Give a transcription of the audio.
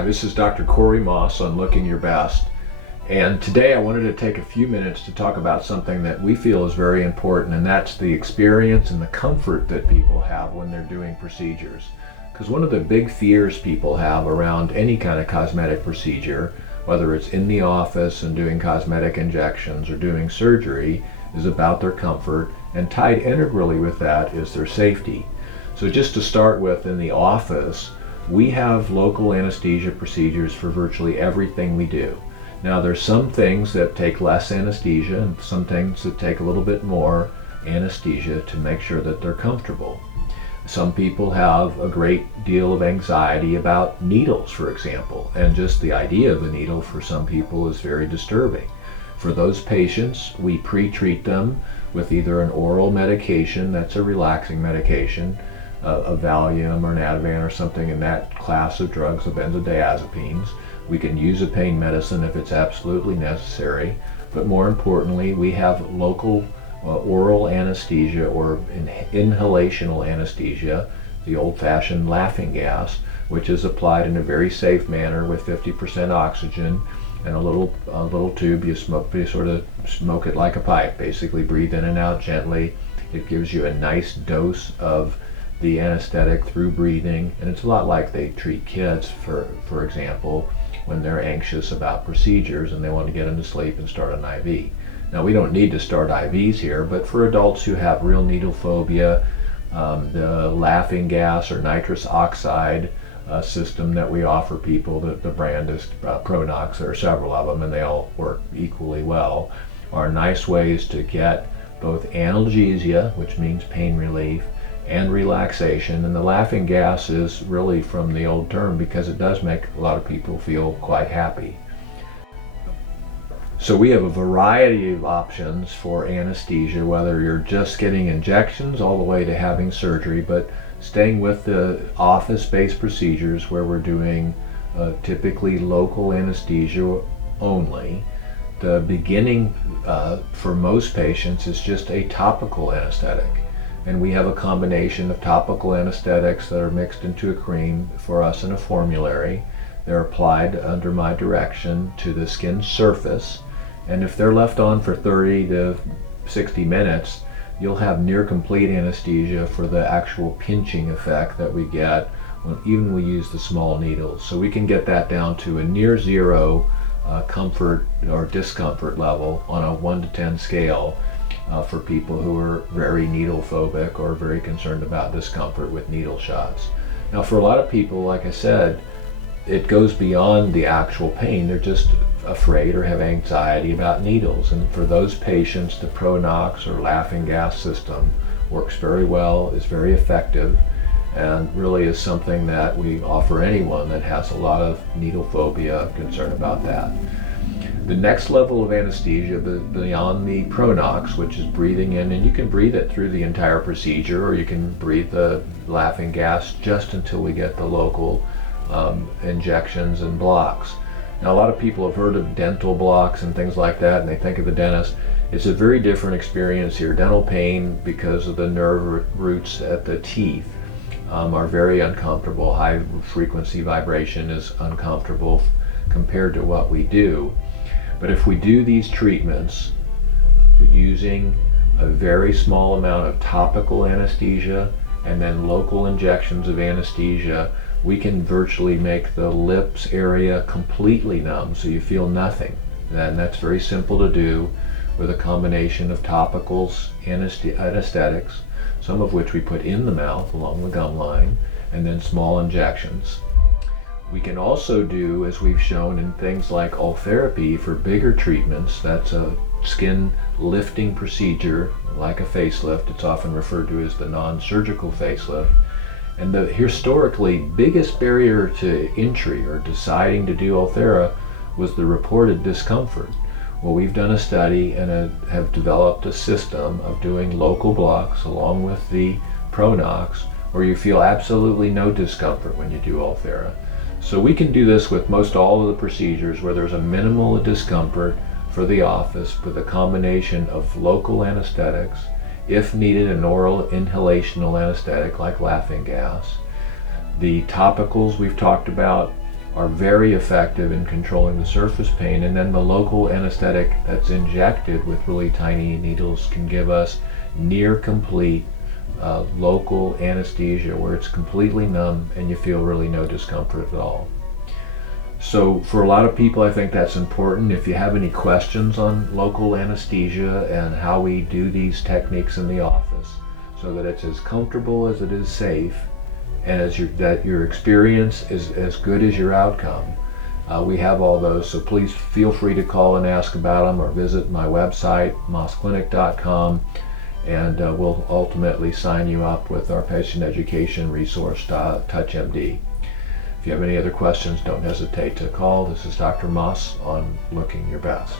Hi, this is Dr. Corey Moss on Looking Your Best. And today I wanted to take a few minutes to talk about something that we feel is very important, and that's the experience and the comfort that people have when they're doing procedures. Because one of the big fears people have around any kind of cosmetic procedure, whether it's in the office and doing cosmetic injections or doing surgery, is about their comfort, and tied integrally with that is their safety. So just to start with, in the office, we have local anesthesia procedures for virtually everything we do. Now there's some things that take less anesthesia and some things that take a little bit more anesthesia to make sure that they're comfortable. Some people have a great deal of anxiety about needles, for example, and just the idea of a needle for some people is very disturbing. For those patients, we pre-treat them with either an oral medication, that's a relaxing medication, a Valium or an Ativan or something in that class of drugs, of benzodiazepines. We can use a pain medicine if it's absolutely necessary, but more importantly, we have local oral anesthesia or inhalational anesthesia, the old-fashioned laughing gas, which is applied in a very safe manner with 50% oxygen and a little tube. You sort of smoke it like a pipe, basically breathe in and out gently. It gives you a nice dose of the anesthetic through breathing, and it's a lot like they treat kids, for example, when they're anxious about procedures and they want to get them to sleep and start an IV. Now we don't need to start IVs here, but for adults who have real needle phobia, the laughing gas or nitrous oxide system that we offer people, the brand is Pronox. There are several of them and they all work equally well, are nice ways to get both analgesia, which means pain relief, and relaxation. And the laughing gas is really from the old term because it does make a lot of people feel quite happy. So we have a variety of options for anesthesia, whether you're just getting injections all the way to having surgery, but staying with the office-based procedures where we're doing typically local anesthesia only. The beginning for most patients is just a topical anesthetic. And we have a combination of topical anesthetics that are mixed into a cream for us in a formulary. They're applied under my direction to the skin surface, and if they're left on for 30 to 60 minutes, you'll have near complete anesthesia for the actual pinching effect that we get when even we use the small needles. So we can get that down to a near zero comfort or discomfort level on a 1 to 10 scale. For people who are very needle phobic or very concerned about discomfort with needle shots. Now for a lot of people, like I said, it goes beyond the actual pain. They're just afraid or have anxiety about needles. And for those patients, the Pronox or laughing gas system works very well, is very effective, and really is something that we offer anyone that has a lot of needle phobia, concern about that. The next level of anesthesia beyond the Pronox, which is breathing in, and you can breathe it through the entire procedure, or you can breathe the laughing gas just until we get the local injections and blocks. Now a lot of people have heard of dental blocks and things like that, and they think of the dentist. It's a very different experience here. Dental pain, because of the nerve roots at the teeth, are very uncomfortable. High frequency vibration is uncomfortable compared to what we do. But if we do these treatments using a very small amount of topical anesthesia and then local injections of anesthesia, we can virtually make the lips area completely numb so you feel nothing. And that's very simple to do with a combination of topicals, anesthetics, some of which we put in the mouth along the gum line, and then small injections. We can also do, as we've shown in things like Ultherapy for bigger treatments, that's a skin lifting procedure like a facelift. It's often referred to as the non-surgical facelift. And the historically biggest barrier to entry or deciding to do Ulthera was the reported discomfort. Well, we've done a study and have developed a system of doing local blocks along with the Pronox where you feel absolutely no discomfort when you do Ulthera. So we can do this with most all of the procedures where there's a minimal discomfort for the office with a combination of local anesthetics, if needed an oral inhalational anesthetic like laughing gas. The topicals we've talked about, are very effective in controlling the surface pain, and then the local anesthetic that's injected with really tiny needles can give us near complete local anesthesia where it's completely numb and you feel really no discomfort at all. So for a lot of people, I think that's important. If you have any questions on local anesthesia and how we do these techniques in the office so that it's as comfortable as it is safe, and that your experience is as good as your outcome, we have all those. So please feel free to call and ask about them, or visit my website, mossclinic.com, and we'll ultimately sign you up with our patient education resource, TouchMD. If you have any other questions, don't hesitate to call. This is Dr. Moss on Looking Your Best.